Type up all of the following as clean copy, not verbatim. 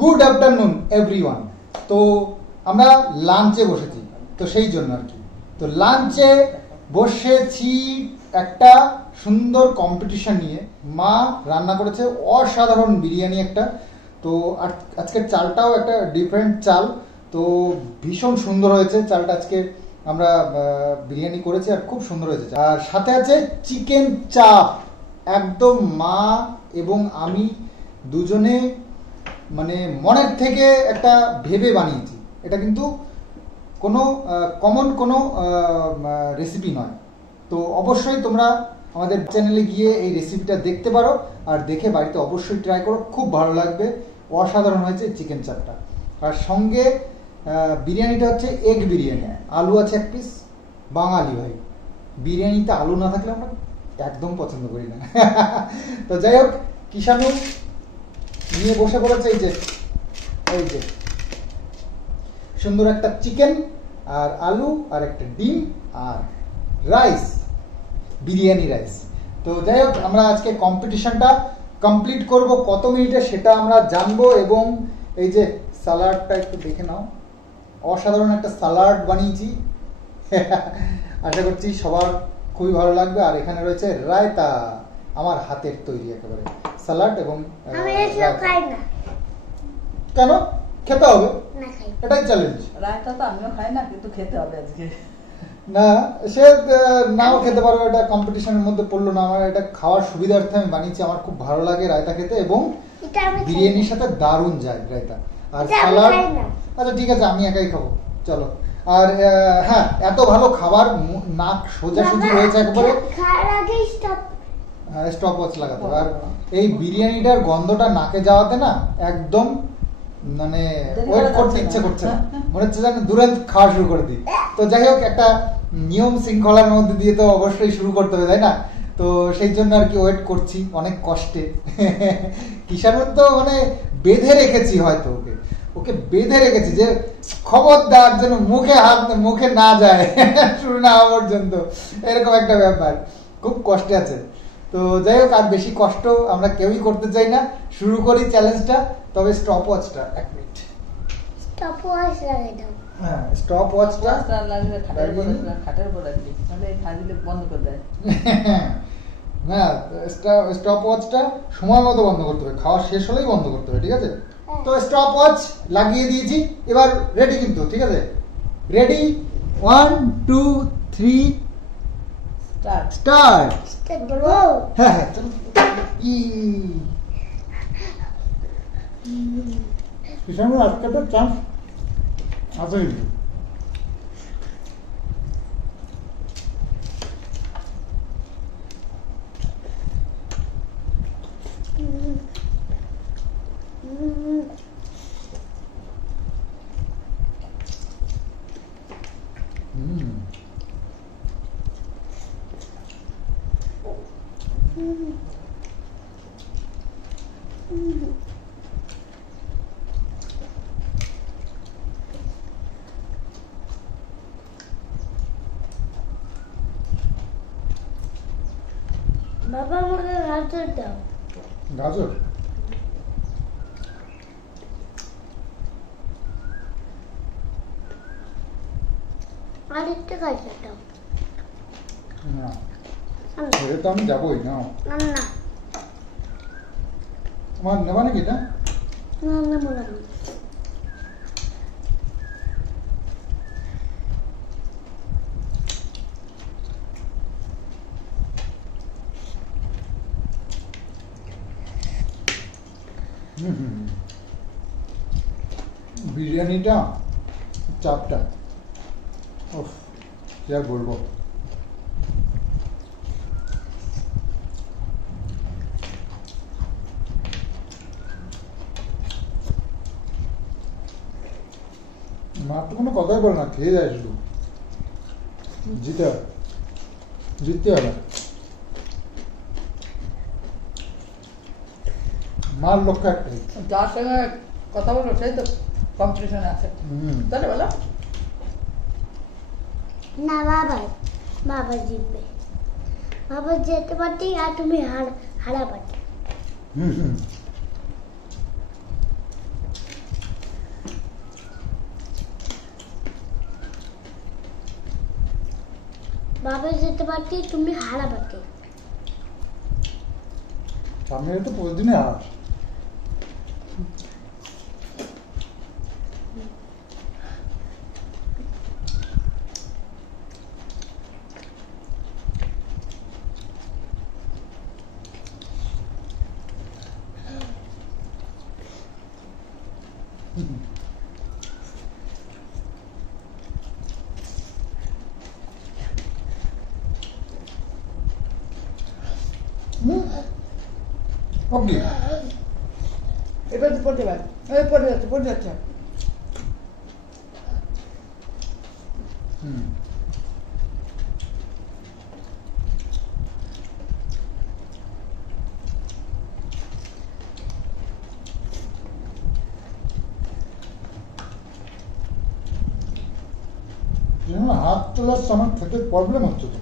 Good afternoon everyone. তো আমরা লাঞ্চে বসেছি, তো সেই জন্য আর কি। তো লাঞ্চে বসেছি একটা সুন্দর কম্পিটিশন নিয়ে। মা রান্না করেছে অসাধারণ বিরিয়ানি একটা। তো আজকের চালটাও একটা ডিফারেন্ট চাল, তো ভীষণ সুন্দর হয়েছে চালটা। আজকে আমরা বিরিয়ানি করেছি আর খুব সুন্দর হয়েছে। আর সাথে আছে চিকেন চাপ, একদম মা এবং আমি দুজনে মানে মনের থেকে একটা ভেবে বানিয়েছি। এটা কিন্তু কোনো কমন কোনো রেসিপি নয়। তো অবশ্যই তোমরা আমাদের চ্যানেলে গিয়ে এই রেসিপিটা দেখতে পারো, আর দেখে বাড়িতে অবশ্যই ট্রাই করো, খুব ভালো লাগবে। অসাধারণ হয়েছে চিকেন চাপটা। আর সঙ্গে বিরিয়ানিটা হচ্ছে এগ বিরিয়ানি, আলু আছে এক পিস। বাঙালি ভাই, বিরিয়ানিতে আলু না থাকলে আমরা একদম পছন্দ করি না। তো যাই হোক, কিষাণু নিয়ে বসে পড়েছে এই যে সুন্দর একটা চিকেন আর আলু আর একটা ডিম আর রাইস, বিরিয়ানি রাইস। তো যাই হোক, আমরা আজকে কম্পিটিশনটা কমপ্লিট করব কত মিনিটে সেটা আমরা জানবো। এবং এই যে সালাডটা একটু দেখে নাও, অসাধারণ একটা সালাড বানিয়েছি। আশা করছি সবার খুবই ভালো লাগবে। আর এখানে রয়েছে রায়তা, আমার হাতের তৈরি একেবারে সালাড। এবং কেন খেতে হবে, এটাই চ্যালেঞ্জ। রায়তা তো আমিও খাই না, কিন্তু খেতে হবে আজকে। না, সে নাও খেতে পারো, এটা কম্পিটিশনের মধ্যে পড়লো না। আমার এটা খাওয়ার সুবিধার্থে আমি বানিয়েছি, আমার খুব ভালো লাগে রায়তা খেতে, এবং বিরিয়ানির সাথে দারুণ যায় রায়তা আর সালাড। আচ্ছা ঠিক আছে, আমি একাই খাবো, চলো। আর হ্যাঁ, এত ভালো খাবার, নাক সোজাসুজি হয়েছে একেবারে। স্টপ ওয়াচ লাগাতে হবে। আর এই বিরিয়ানিটার গন্ধটা নাকে যাওয়াতে না একদম মানে ওয়েট করতে ইচ্ছে করছে না, মনে হচ্ছে যেন দুরান্ত খাওয়া শুরু করে দিই। তো যাই হোক, একটা নিয়ম শৃঙ্খলার মধ্যে দিয়ে তো অবশ্যই শুরু করতে হবে, তাই না? তো সেই জন্য আর কি ওয়েট করছি অনেক কষ্টে। কিষাণুর তো মানে বেঁধে রেখেছি, হয়তো ওকে বেঁধে রেখেছি যে খবরদার যেন মুখে না যায় শুরু না হওয়া পর্যন্ত, এরকম একটা ব্যাপার। খুব কষ্টে আছে। তো যাই হোক, আর বেশি কষ্ট আমরা কেউই করতে চাই না। শুরু করি চ্যালেঞ্জটা। তবে স্টপ ওয়াচটা এক মিনিট, স্টপ ওয়াচ লাগিয়ে দাও। হ্যাঁ, স্টপ ওয়াচটা লাগবে খাটের উপর রাখবি, তাহলে ফাজিলে বন্ধ করে দেয়। না, স্টপ ওয়াচটা সময় মতো বন্ধ করতে হবে, খাওয়া শেষ হলেই বন্ধ করতে হবে, ঠিক আছে? তো স্টপ ওয়াচ লাগিয়ে দিয়েছি, এবার রেডি কিন্তু, ঠিক আছে? Ready, 1 2 3 start. হ্যাঁ হ্যাঁ, চলো। কিষাণু আজকে তো চান্স আছে কিন্তু। বাবা আমাকে গাজর দাও। গাজর? আরেকটা গাজর দাও। না, ছেড়ে তো আমি যাবোই না। না তোমার নেবা নাকি এটা? না না বলো না। বিরিয়ানিটা, চাপটা, ওহ কি আর বলবো। মা তো কোনো কথাই বলে না, খেয়ে যায় শুধু। জিততে হবে, মার লক্ষ্য একটাই। যার সঙ্গে কথা বলো সেই তো কম্পিটিশনে আছে, তাহলে বলো না। বাবা জিতবে, বাবা যেতে পারতি আর তুমি হারাবাটি। যেতে পারতি তুমি হারাবাতে। সামনে তো প্রতিদিনই হার। ওকে এবার তো পড়তে পারে, এই পড়ে যাচ্ছে। হাত তোলার সময় খেতে প্রবলেম হচ্ছে তো।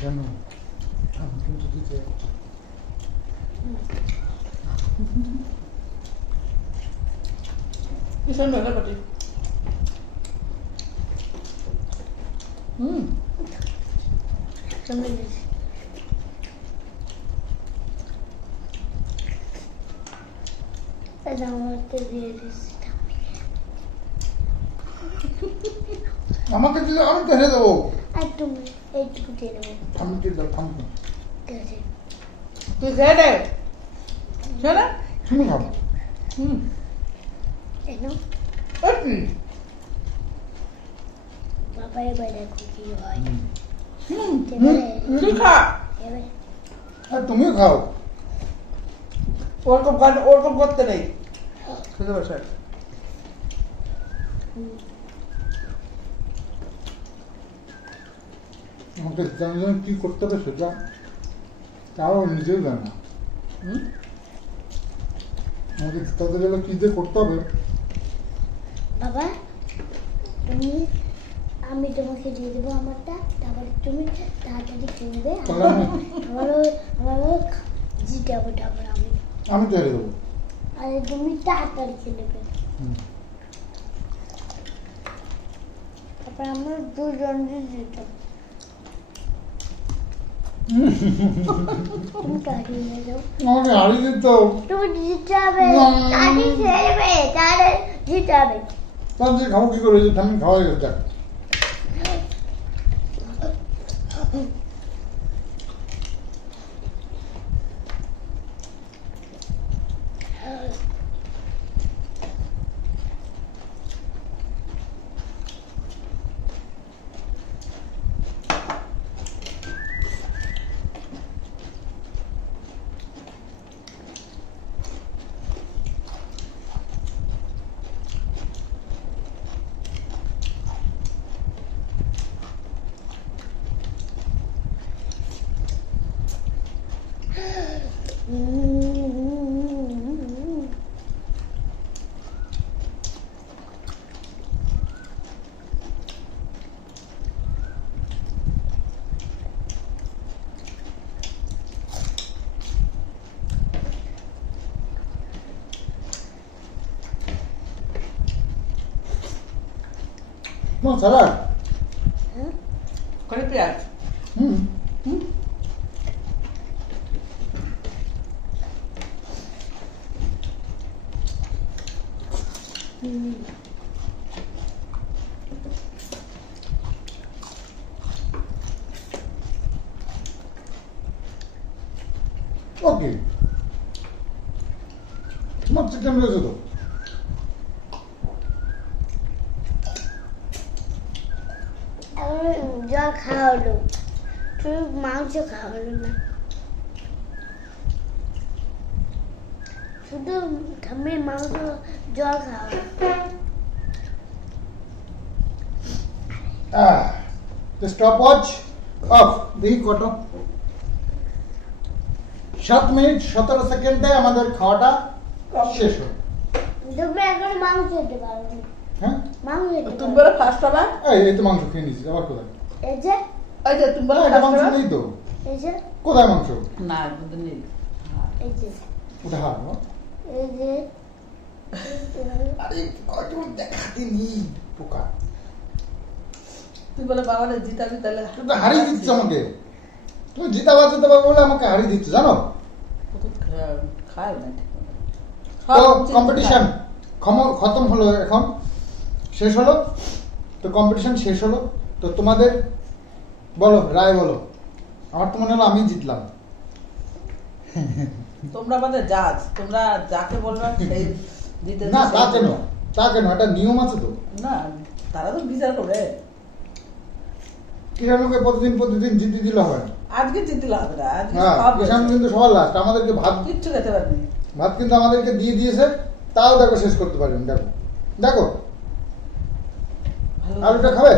কেন আমি কিন্তু দিতে যাচ্ছি। কি সুন্দর ব্যাপারটি। তুমি আমাকে দিয়ে দিচ্ছি। আমাকে দিলে আমি কেটে দেবো। আর তুমি এইটুকু দিয়ে দেবো। আমি দিয়ে দেবো, থামো। ঠিক আছে। তুই খেয়ে দে, শোনা। তুমি খাবো। এনো বাবা এবার দেখো কি হয়। তুই খা। এবার আর তুমিও খাও। ওরকম করতে নেই, খেতে বসে। আমাকে জানলে কি করতে হবে সেটা তাও নিজেই জানে না। আমাকে জিতাতে গেলে কি দিয়ে করতে হবে। বাবা তুমি আমি তোমাকে দিয়ে দেবো আমারটা, তারপরে তুমি তাড়াতাড়ি কিনবে। তাহলে আমারও জিতাবো, তারপর আমি তৈরি দেবো। আরে তুমি তাড়াতাড়ি কিনবে, তারপর আমরা দুজন জিতাম। তুমি কাটি নিয়ে যাও। আমাকে হারিয়ে দিত। তুমি জিতাবে, কাটি খেলবে, তাহলে জিতাবে। তাহলে খাবো কি করে? আমি খাওয়াই গেছে। No, salad. করে পেঁয়াজ। Okay. তোমার চিকেন রয়েছে তো? জল খাওয়ালো, তুই মাংস খাওয়ালো না, শুধু ঠাম্মির মাংস জল খাওয়ালো। Stopwatch off. দেখি কত? 7 মিনিট 17 সেকেন্ডে আমাদের খাওয়াটা শেষ হলো। তুমি এখন মাংস খেতে পারো না। হ্যাঁ মাংস খেতে তুমি পারো বলে ফার্স্ট হবে। এই তো মাংস খেয়ে নিয়েছিস আবার কোথায়? এই যে ওই যে তুমি বলে এটা ফার্স্ট মাংস হবে। নেই তো, এই যে কোথায় মাংস? না কিন্তু নেই। এই যে ওটা হাড় না? এই যে আরে কয়টা দেখাতে নি পোকা, তুই বলে বাবারে জিতাবি তাহলে। তুই তো হারিয়ে দিচ্ছ আমাকে, তুমি জিতাবা বলে আমাকে হারিয়ে দিচ্ছ জানো। খায় না ঠিক তো কম্পিটিশন খতম হলো, এখন শেষ হলো, তো কম্পিটিশন শেষ হলো, তো তোমাদের বলো রায় বলো। আমার তো মনে হলো আমি জিতলাম। তোমরা আমাদের জাজ, তোমরা যাকে বলবে সেই জিতে। না তা কেন একটা নিয়ম আছে তো। না তারা তো বিচার করে। কিষাণুকে প্রতিদিন জিতে দিলে হয়। আজকে জিতলে হবে না, আজকে হ্যাঁ সব কিষাণু কিন্তু সবার লাস্ট, আমাদেরকে কিচ্ছু খেতে পারবি। ভাত কিন্তু আমাদেরকে দিয়ে দিয়েছে, তাও দেখো শেষ করতে পারেন। দেখো দেখো আলুটা খাবে?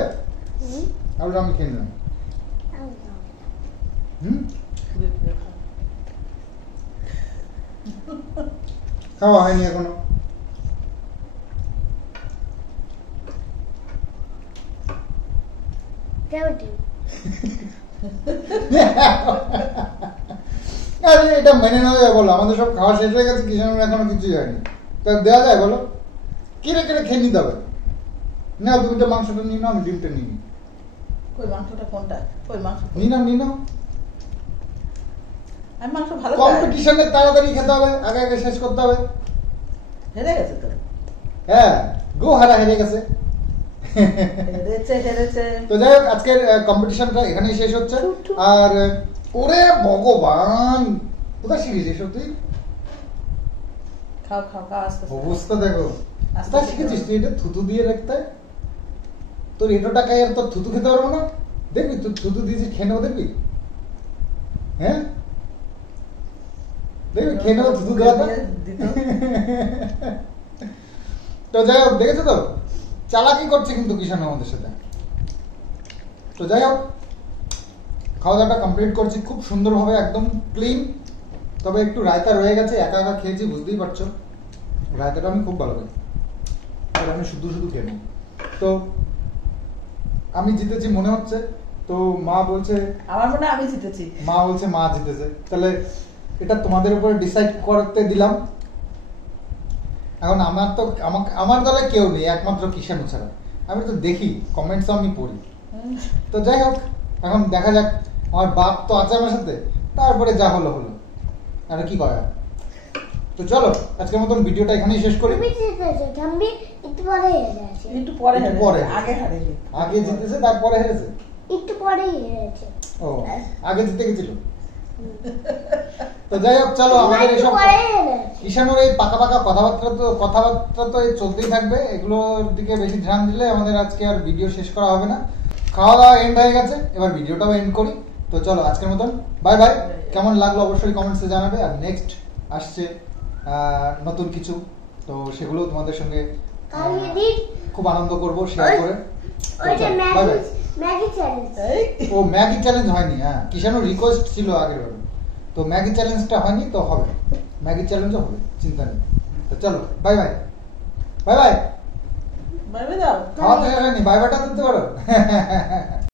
আলুটা আমি খেয়ে নিলাম। হুম খাওয়া হয়নি এখনো। আরে এটা মেনে নেওয়া যায় বলো? আমাদের সব খাওয়া শেষ হয়ে গেছে, কিষাণুর এখনো কিছুই হয়নি, তা দেওয়া যায় বলো? কেটে খেয়ে নিতে হবে। না তুমি তো মাংসটা নিয়ে নাও, আমি ডিমটা নিয়ে নিই। কই মাংসটা কোনটা? কই মাংস নিয়ে নাও। আমি মাংস ভালো খাই। কম্পিটিশনে তাড়াতাড়ি খেতে হবে, আগে শেষ করতে হবে। হেরে গেছে তো। হ্যাঁ গো হারা হেরে গেছে। হেরেছে। তো যাই হোক আজকের কম্পিটিশনটা এখানেই শেষ হচ্ছে। আর ওরে ভগবান, কোথায় শিখেছিস তুই? খাও আস্তে আস্তে। অবস্থা দেখো, কোথায় শিখেছিস তুই এটা থুতু দিয়ে রাখতে? তোর এটো টাকায় আর তোর থুতু খেতে পারবো না? দেখবি তুই থুতু দিয়েছিস, খেয়ে নেবো দেখবি। হ্যাঁ দেখবি খেয়ে নেবো থুতু দেওয়াটা। তো যাই হোক দেখেছো তো চালাকি করছে কিন্তু কিষাণ আমাদের সাথে। তো যাই হোক খাওয়া দাওয়াটা কমপ্লিট করছি খুব সুন্দরভাবে, একদম ক্লিন। তবে একটু রায়তা রয়ে গেছে, একা খেয়েছি বুঝতেই পারছো। রায়তাটা আমি খুব ভালো পাই, আর আমি শুধু খেয়ে নিই। তো আমি জিতেছি মনে হচ্ছে। তো মা বলছে, আমার মনে হয় আমি জিতেছি। মা বলছে মা জিতেছে, তাহলে এটা তোমাদের উপরে ডিসাইড করতে দিলাম। এখন আমার দলে কেউ নেই একমাত্র কিষাণু ছাড়া। আমি তো দেখি কমেন্টস, আমি পড়ি। তো যাই হোক এখন দেখা যাক, আমার বাপ তো আছে আমার সাথে, তারপরে যা হলো আর কি করা। তো চলো আজকের মতন ভিডিওটা এখানেই শেষ করি। একটু পরে আগে জিতেছে তারপরে হেরেছে। একটু পরেই হেরেছে। ও আগে জিতে গেছিল। তো যাই হোক চলো, আমাদের এসব কিষাণুর এই পাকা কথাবার্তা তো চলতেই থাকবে। এগুলোর দিকে বেশি ধ্যান দিলে আমাদের আজকে আর ভিডিও শেষ করা হবে না। খাওয়া দাওয়া এন্ড হয়ে গেছে, এবার ভিডিওটাও এন্ড করি। তো চলো আজকের মতন বাই বাই। কেমন লাগলো অবশ্যই কমেন্টসে জানাবে। আর নেক্সট আসছে নতুন কিছু, তো সেগুলো তোমাদের সঙ্গে খুব আনন্দ করবো শেয়ার করে। ও ম্যাগি চ্যালেঞ্জ হয়নি, হ্যাঁ কিষাণুর রিকোয়েস্ট ছিল আগের বার, তো ম্যাগি চ্যালেঞ্জটা হয়নি, তো হবে ম্যাগি চ্যালেঞ্জও হবে, চিন্তা নেই। তো চলো বাই বাই বাই বাই। দাও খাওয়া তো শেষ হয়নি, বাই বাইটা দিতে পারো।